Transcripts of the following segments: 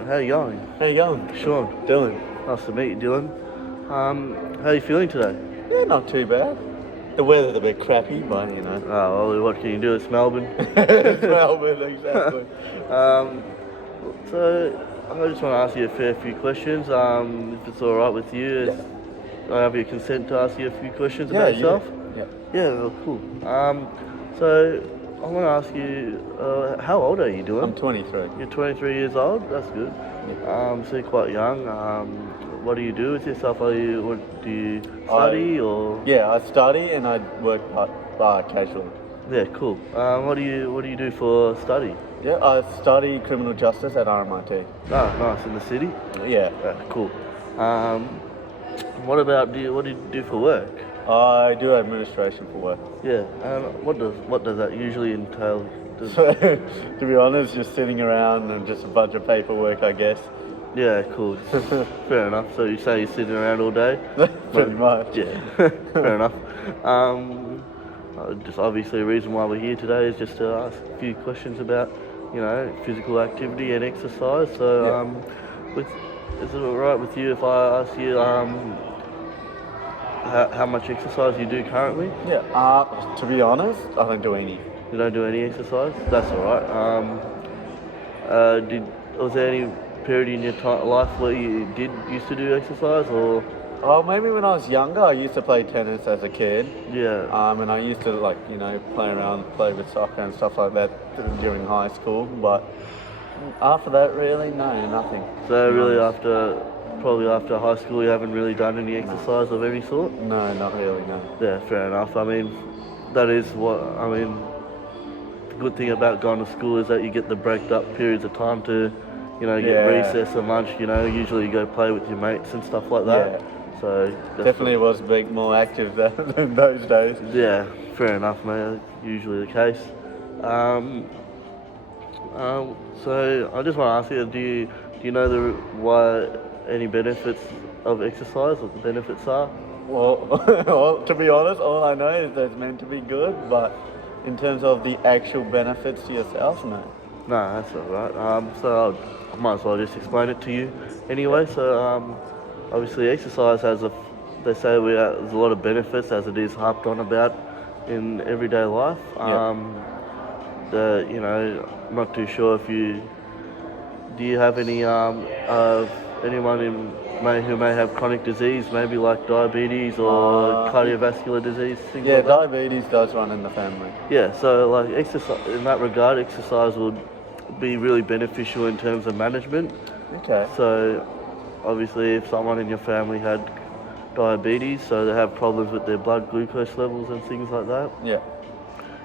Alright, how you going? How you going? Sean. Dylan. Nice to meet you, Dylan. How are you feeling today? Yeah, not too bad. The weather's a bit crappy, but you know. Oh, well, what can you do? It's Melbourne. It's Melbourne, exactly. So, I just want to ask you a fair few questions, if it's alright with you. Yeah. I have your consent to ask you a few questions about yourself? Yeah. Yeah, well, cool. So, I want to ask you, how old are you, Dylan? I'm 23. You're 23 years old? That's good. Yeah. So you're quite young. What do you do with yourself? What do you study or? Yeah, I study and I work casually. Yeah, cool. What do you do for study? Yeah, I study criminal justice at RMIT. Ah, nice. In the city? Yeah. Cool. What do you do for work? I do administration for work. Yeah. What does that usually entail? So, to be honest, just sitting around and just a bunch of paperwork, I guess. Yeah, cool. Fair enough. So you say you're sitting around all day? Pretty much. Yeah. Fair enough. Just obviously the reason why we're here today is just to ask a few questions about, physical activity and exercise. So, is it alright with you if I ask you how much exercise you do currently? Yeah. To be honest, I don't do any. You don't do any exercise? That's alright. Was there any period in your life where you used to do exercise or? Oh, maybe when I was younger, I used to play tennis as a kid. Yeah. And I used to play with soccer and stuff like that during high school. But after that, really, no, nothing. So really, probably after high school, you haven't really done any exercise of any sort? No, not really, no. Yeah, fair enough. I mean, the good thing about going to school is that you get the breaked up periods of time to, get recess and lunch. Usually you go play with your mates and stuff like that. Yeah. So definitely was a bit more active than those days. Yeah, fair enough, mate. Usually the case. So I just want to ask you: do you know why any benefits of exercise? What the benefits are? Well, to be honest, all I know is that it's meant to be good, but in terms of the actual benefits to yourself, no. No, that's all right. So I might as well just explain it to you anyway. So obviously exercise there's a lot of benefits, as it is harped on about in everyday life. I'm not too sure if do you have any of anyone who may have chronic disease, maybe like diabetes or cardiovascular disease, things like that? Diabetes does run in the family. Yeah, so like exercise, in that regard, exercise would be really beneficial in terms of management. Okay. So obviously if someone in your family had diabetes, so they have problems with their blood glucose levels and things like that. Yeah.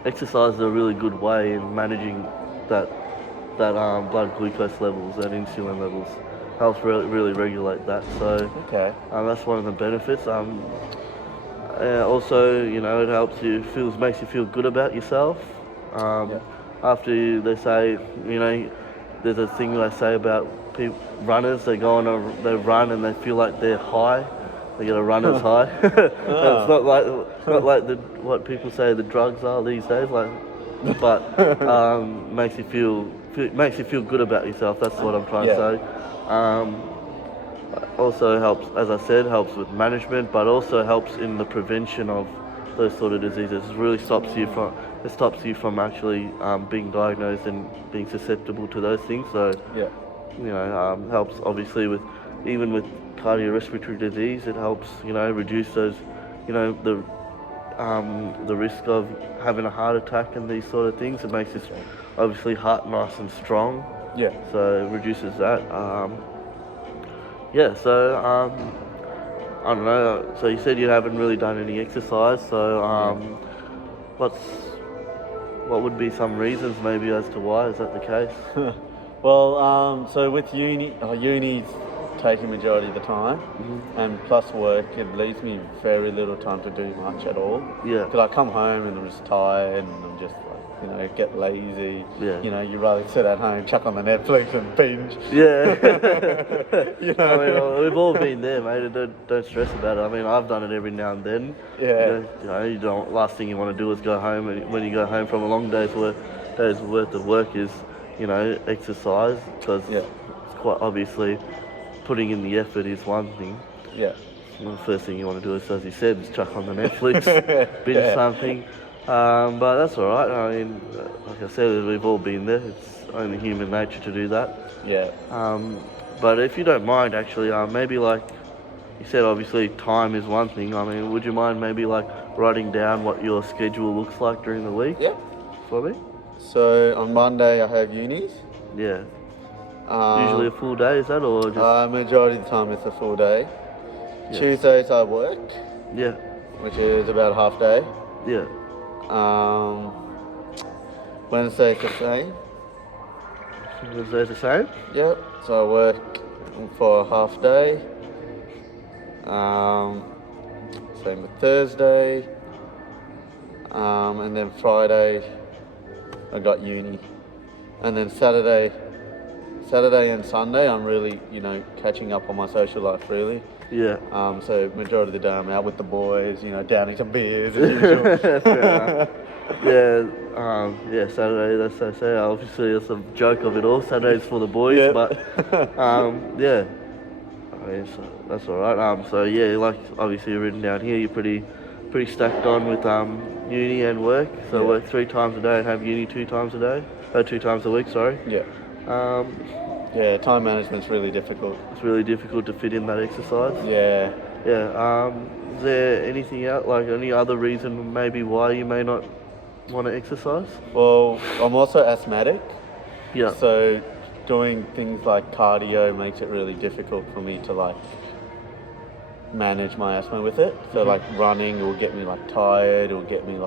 Exercise is a really good way in managing that blood glucose levels and insulin levels. Helps really regulate that. So that's one of the benefits. Also, it helps makes you feel good about yourself. After they say, there's a thing they say about runners. They they run and they feel like they're high. They get a runner's high. It's not like what people say the drugs are these days. But makes you feel good about yourself. That's what I'm trying to say. Also helps, as I said, helps with management, but also helps in the prevention of those sort of diseases. It really stops you from actually being diagnosed and being susceptible to those things. So helps obviously with cardiorespiratory disease. It helps reduce those the risk of having a heart attack and these sort of things. It makes this obviously heart nice and strong. Yeah. So it reduces that. So I don't know. So you said you haven't really done any exercise. So what would be some reasons maybe as to why? Is that the case? Well, so with uni's taking majority of the time, and plus work, it leaves me very little time to do much at all. Yeah. Because I come home and I'm just tired and I'm just get lazy. Yeah. You rather sit at home, chuck on the Netflix and binge. Yeah. I mean, we've all been there, mate. Don't stress about it. I mean, I've done it every now and then. Yeah. You don't. Last thing you want to do is go home, and when you go home from a long day's worth of work is, exercise, because it's quite obviously putting in the effort is one thing. Yeah. Well, the first thing you want to do is, as you said, is chuck on the Netflix, binge Yeah. something. But that's all right. I mean, like I said, we've all been there. It's only human nature to do that. Yeah. But if you don't mind, actually, maybe like you said, obviously time is one thing. I mean, would you mind maybe like writing down what your schedule looks like during the week Yeah. for me? So on Monday I have unis. Yeah. Usually a full day, is that, or just? Majority of the time it's a full day. Yeah. Tuesdays I work, Yeah. which is about a half day. Yeah. Wednesday's the same. Wednesday's the same? Yep. So I work for a half day. Same with Thursday. And then Friday I got uni. And then Saturday and Sunday I'm really, catching up on my social life really. Yeah. So majority of the day I'm out with the boys, downing some beers as usual. Fair enough. Yeah, Saturday, that's so sad. Obviously, it's a joke of it all. Saturday's for the boys, Yep. but yeah, I mean, so that's all right. So yeah, like obviously you've written down here, you're pretty stacked on with uni and work. So Yeah. work 3 times a day and have uni 2 times a day, 2 times a week. Sorry. Yeah. Yeah, time management's really difficult. It's really difficult to fit in that exercise. Yeah. Yeah. Is there anything else, like any other reason maybe why you may not want to exercise? Well, I'm also asthmatic. Yeah. So doing things like cardio makes it really difficult for me to manage my asthma with it. So like running will get me tired, it will get me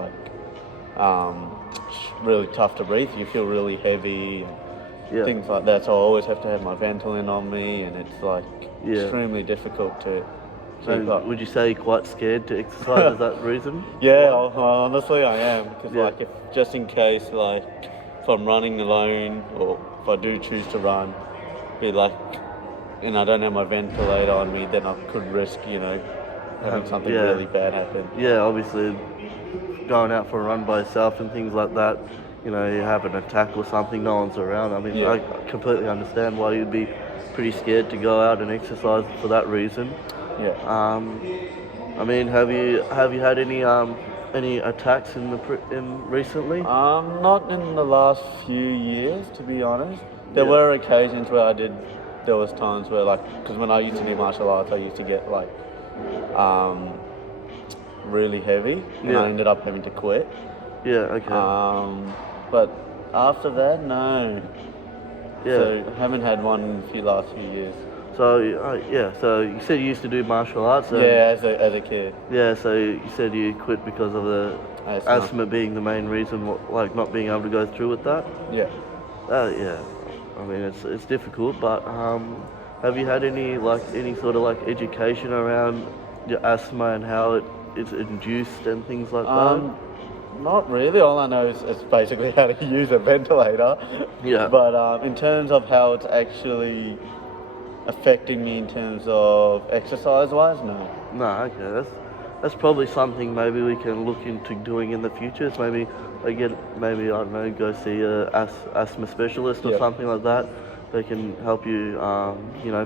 really tough to breathe. You feel really heavy and things like that. So I always have to have my Ventolin on me, and it's extremely difficult to keep up. Would you say you're quite scared to exercise? Is that the reason? Yeah, honestly I am, because if just in case if I'm running alone or if I do choose to run, and I don't have my ventilator on me, then I could risk having something really bad happen. Yeah, obviously going out for a run by yourself and things like that, you have an attack or something, no one's around. I mean, I completely understand why you'd be pretty scared to go out and exercise for that reason. Yeah. I mean, have you had any attacks in recently? Not in the last few years, to be honest. There were occasions where there was times where because when I used to do martial arts, I used to get really heavy, and I ended up having to quit. Yeah, okay. But after that, no. Yeah. So I haven't had one in the last few years. So so you said you used to do martial arts. Yeah, as a kid. Yeah, so you said you quit because of the asthma being the main reason, not being able to go through with that. Yeah. Yeah. I mean, it's difficult, but have you had any sort of education around your asthma and how it's induced and things like that? Not really. All I know is basically how to use a ventilator. Yeah. But in terms of how it's actually affecting me in terms of exercise-wise, no. No, okay. That's probably something maybe we can look into doing in the future. So maybe I don't know, go see a asthma specialist or something like that. They can help you,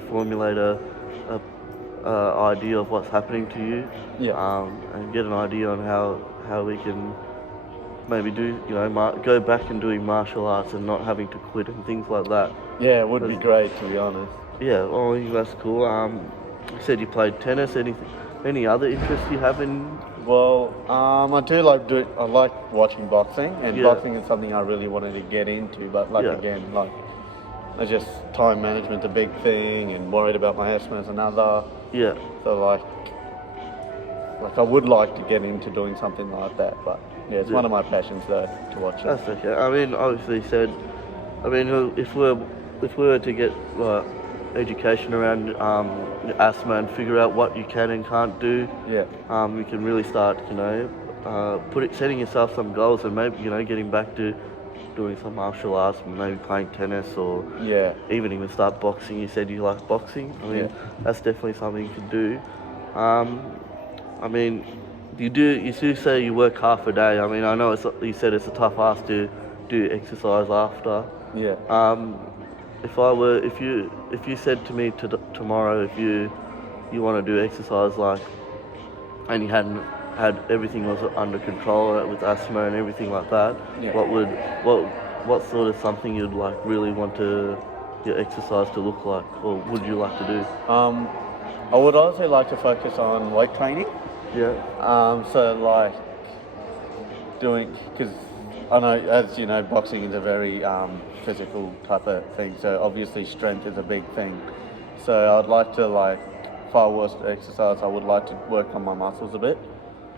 formulate a idea of what's happening to you. Yeah. And get an idea on how we can maybe do, go back and doing martial arts and not having to quit and things like that. Yeah, it would be great, to be honest. Yeah, well, that's cool. You said you played tennis. Any other interests you have in? Well, I do I like watching boxing, and boxing is something I really wanted to get into, but again, it's just time management's a big thing, and worried about my asthma is another. Yeah. So I would like to get into doing something like that, but it's one of my passions though, to watch it. That's okay. I mean, obviously if we were to get education around asthma and figure out what you can and can't do, you can really start, setting yourself some goals and maybe, getting back to doing some martial arts, maybe playing tennis or even start boxing. You said you like boxing. I mean, that's definitely something you can do. I mean, you do say you work half a day. I mean, I know you said it's a tough ask to do exercise after. Yeah. if you said to me tomorrow, if you want to do exercise like, and you hadn't had everything was under control with asthma and everything like that, Yeah. what sort of something you'd like really want your exercise to look like, or would you like to do? I would also like to focus on weight training. Yeah. So like doing, because I know, as you know, boxing is a very physical type of thing. So obviously strength is a big thing. So I'd like to if I was to exercise, I would like to work on my muscles a bit.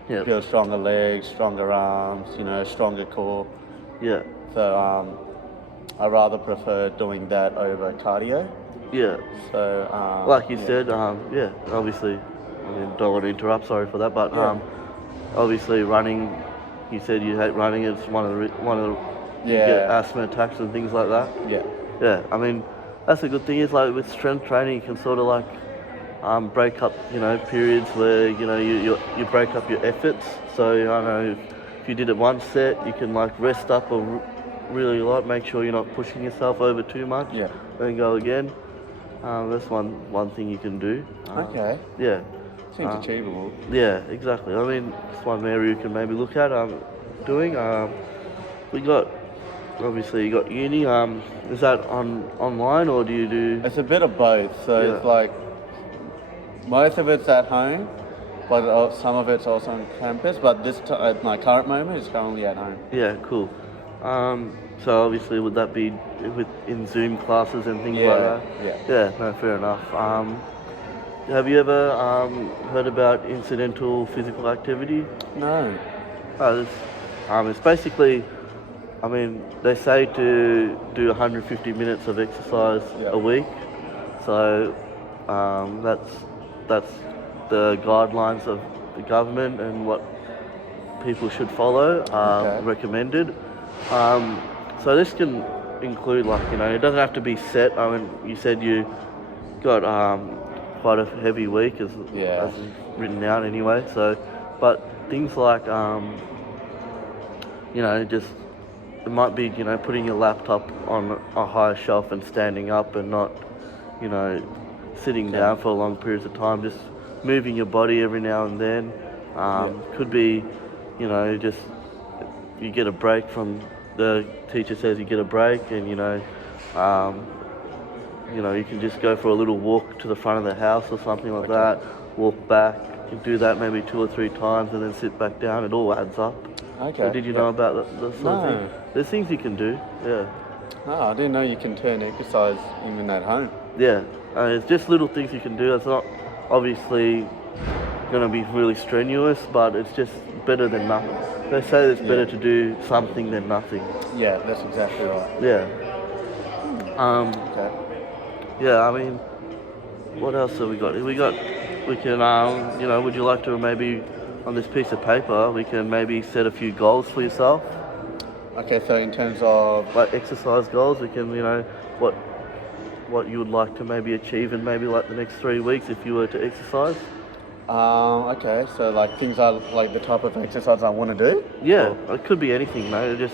Yeah. Build stronger legs, stronger arms, stronger core. Yeah. So I rather prefer doing that over cardio. Yeah. So Like you said, yeah, obviously, I mean, don't want to interrupt, sorry for that, but obviously running, you said you hate running, it's one of the you get asthma attacks and things like that. Yeah. Yeah, I mean, that's a good thing is like with strength training, you can sort of like break up, periods where, you break up your efforts. So, I don't know, if you did it one set, you can like rest up or really make sure you're not pushing yourself over too much. Yeah. Then go again. That's one thing you can do. Okay. Yeah. Seems achievable. Yeah, exactly. I mean, it's one area you can maybe look at doing. We got, obviously, you got uni. Is that online or do you do? It's a bit of both. So it's like most of it's at home, but some of it's also on campus. But at my current moment, it's currently at home. Yeah, cool. So obviously, would that be in Zoom classes and things like that? Yeah. Yeah. No, fair enough. Have you ever heard about incidental physical activity? No. It's basically, I mean, they say to do 150 minutes of exercise a week. So that's the guidelines of the government and what people should follow, recommended. So this can include it doesn't have to be set. I mean, you said you got quite a heavy week as written down anyway. So, but things like just it might be putting your laptop on a higher shelf and standing up and not sitting down for long periods of time. Just moving your body every now and then. Could be just you get a break from the teacher says you get a break and you can just go for a little walk to the front of the house or something like that, walk back, you can do that maybe 2 or 3 times and then sit back down. It all adds up. Okay. So did you know about that sort of thing? There's things you can do, yeah. No, I didn't know you can turn exercise even at home. Yeah, it's just little things you can do. It's not obviously going to be really strenuous, but it's just better than nothing. They say it's better to do something than nothing. Yeah, that's exactly right. Yeah. Okay. Yeah, I mean, what else have we got? We can, would you like to maybe, on this piece of paper, we can maybe set a few goals for yourself? Okay, so in terms of... like exercise goals, we can, what you would like to maybe achieve in maybe like the next 3 weeks if you were to exercise? Okay, so like things are like the type of exercise I want to do? Yeah, it could be anything, mate. Just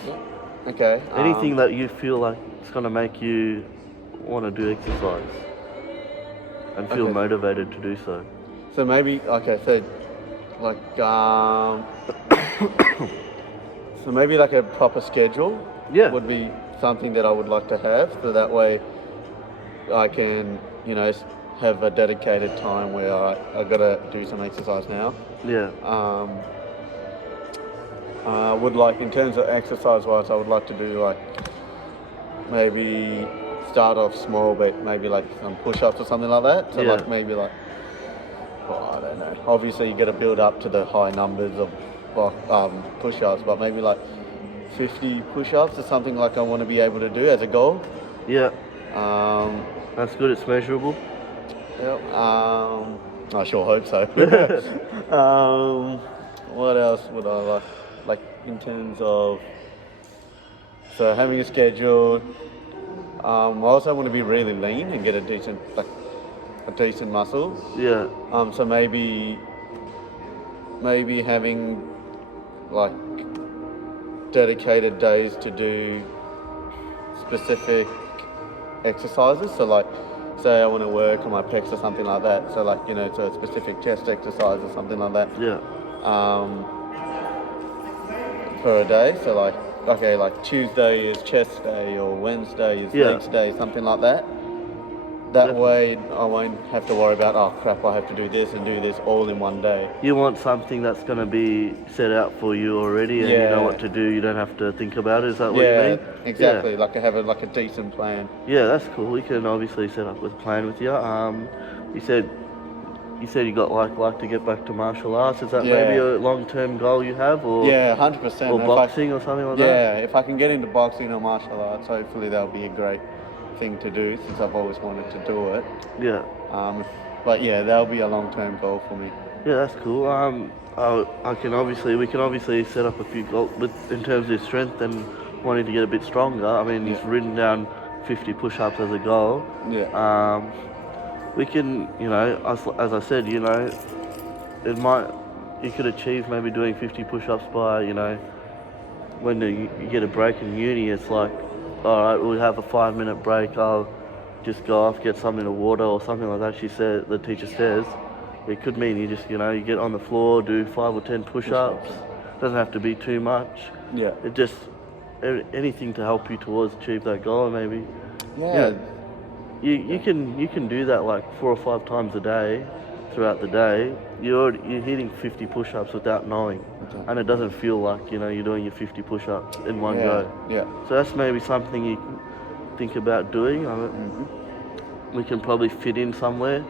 okay. Anything that you feel like it's going to make you want to do exercise and feel motivated to do so. So maybe, so like, so maybe like a proper schedule would be something that I would like to have, so that way I can, have a dedicated time where I gotta do some exercise now. Yeah. I would like, in terms of exercise-wise, I would like to do like maybe start off small, but maybe like some push-ups or something like that. So like maybe like, I don't know. Obviously, you got to build up to the high numbers of push-ups, but maybe like 50 push-ups is something like I want to be able to do as a goal. Yeah. That's good. It's measurable. Yep. I sure hope so. What else would I like in terms of, so having a schedule. I also want to be really lean and get a decent muscle. Yeah. So maybe having like dedicated days to do specific exercises. So like, say I want to work on my pecs or something like that. So like, you know, it's a specific chest exercise or something like that. Yeah. For a day. So like, okay, like Tuesday is chest day or Wednesday is legs day, something like that. That Definitely. way I won't have to worry about, oh crap, I have to do this and do this all in one day. You want something that's going to be set out for you already, and you know what to do. You don't have to think about it. Is that what you mean? Exactly. Like I have a decent plan. Yeah, that's cool. We can obviously set up with a plan with you. You said you got like to get back to martial arts. Is that maybe a long-term goal you have, or 100%. or boxing or something like that? Yeah, if I can get into boxing or martial arts, hopefully that'll be a great thing to do, since I've always wanted to do it. Yeah. But yeah, that'll be a long-term goal for me. Yeah, that's cool. We can obviously set up a few goals, but in terms of strength and wanting to get a bit stronger. I mean, he's written down 50 push-ups as a goal. Yeah. We can, as I said, you could achieve maybe doing 50 push-ups by, when you get a break in uni. It's like, all right, we'll have a 5-minute break. I'll just go off, get something to water or something like that. The teacher says. It could mean you just, you get on the floor, do 5 or 10 push-ups. Doesn't have to be too much. Yeah. It just, anything to help you towards achieve that goal, maybe. Yeah. You can do that like 4 or 5 times a day, throughout the day. You're hitting 50 push-ups without knowing, and it doesn't feel like you're doing your 50 push-ups in one go. Yeah. So that's maybe something you can think about doing. We can probably fit in somewhere.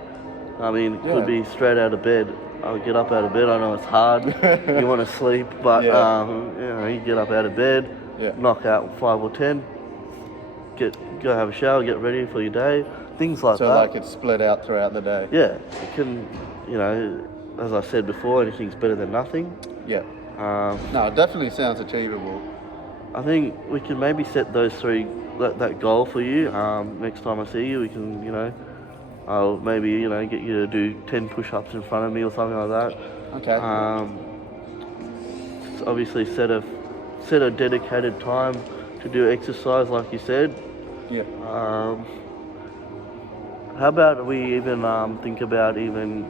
I mean, it could be straight out of bed. I'll get up out of bed. I know it's hard. You want to sleep, but you get up out of bed, knock out 5 or 10. Go have a shower, get ready for your day, things like that. So like it's split out throughout the day. Yeah, it can, as I said before, anything's better than nothing. Yeah. No, it definitely sounds achievable. I think we can maybe set those three, that goal for you. Next time I see you, we can, I'll maybe, get you to do 10 push-ups in front of me or something like that. Okay. Obviously set a dedicated time to do exercise, like you said. Yeah. How about we even think about even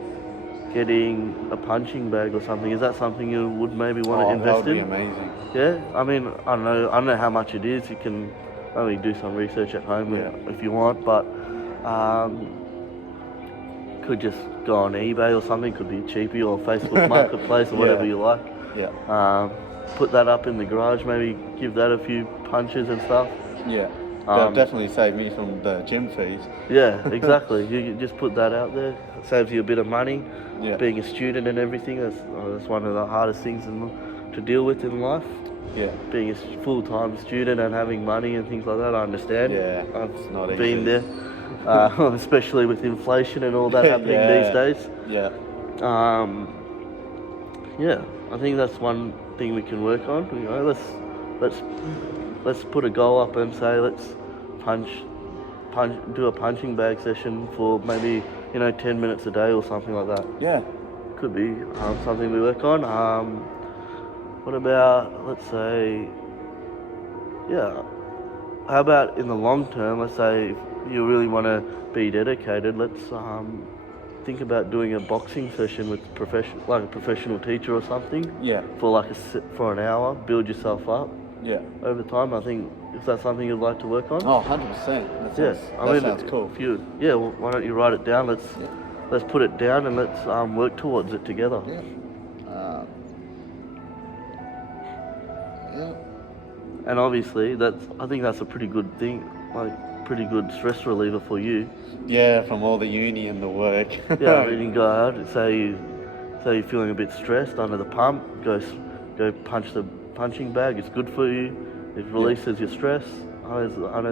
getting a punching bag or something? Is that something you would maybe want to invest in? That would be amazing. Yeah, I mean, I don't know how much it is. You can only do some research at home if you want, but could just go on eBay or something. Could be cheapy, or Facebook Marketplace or whatever you like. Yeah. Put that up in the garage. Maybe give that a few punches and stuff. Yeah. That'll definitely save me from the gym fees. Yeah, exactly. You just put that out there. It saves you a bit of money. Yeah. Being a student and everything, that's one of the hardest things to deal with in life. Yeah. Being a full-time student and having money and things like that, I understand. Yeah, I've not been easy. there, especially with inflation and all that happening these days. Yeah. Yeah, I think that's one thing we can work on. Let's put a goal up and say let's do a punching bag session for maybe 10 minutes a day or something like that. Yeah. Could be something we work on. What about, let's say, how about in the long term, let's say if you really want to be dedicated, let's think about doing a boxing session with a professional teacher or something. Yeah. For an hour, build yourself up. Yeah. Over time, I think, is that something you'd like to work on? Oh, 100%. That sounds cool. Well, why don't you write it down? Let's put it down and let's work towards it together. Yeah. Yeah. And obviously, I think that's a pretty good thing, pretty good stress reliever for you. Yeah, from all the uni and the work. Yeah, I mean, you can go out and say you're feeling a bit stressed under the pump, go punch the punching bag. It's good for you. It releases your stress. I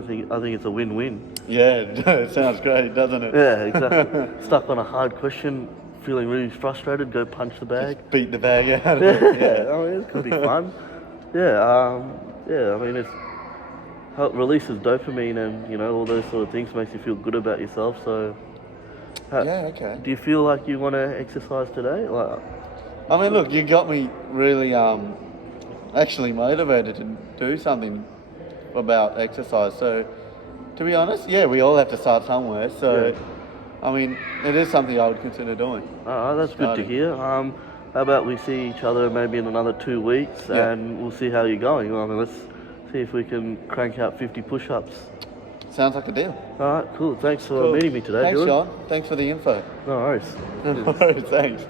think it's a win-win. Yeah, it sounds great, doesn't it? Yeah, exactly. Stuck on a hard question, feeling really frustrated, go punch the bag. Just beat the bag out of it. Yeah, I mean, it could be fun. I mean, it releases dopamine and, all those sort of things, makes you feel good about yourself. So, okay. Do you feel like you want to exercise today? I mean, look, you got me really actually motivated to do something about exercise. So To be honest, yeah, we all have to start somewhere. So, Yeah. I mean, it is something I would consider doing. All right, that's good to Starting. hear. How about we see each other maybe in another 2 weeks, Yeah. and we'll see how you're going. I mean, let's see if we can crank out 50 push-ups. Sounds like a deal. All right, cool. Thanks for Cool. meeting me today, Thanks, Dylan. Sean. Thanks for the info. No worries. No worries, thanks.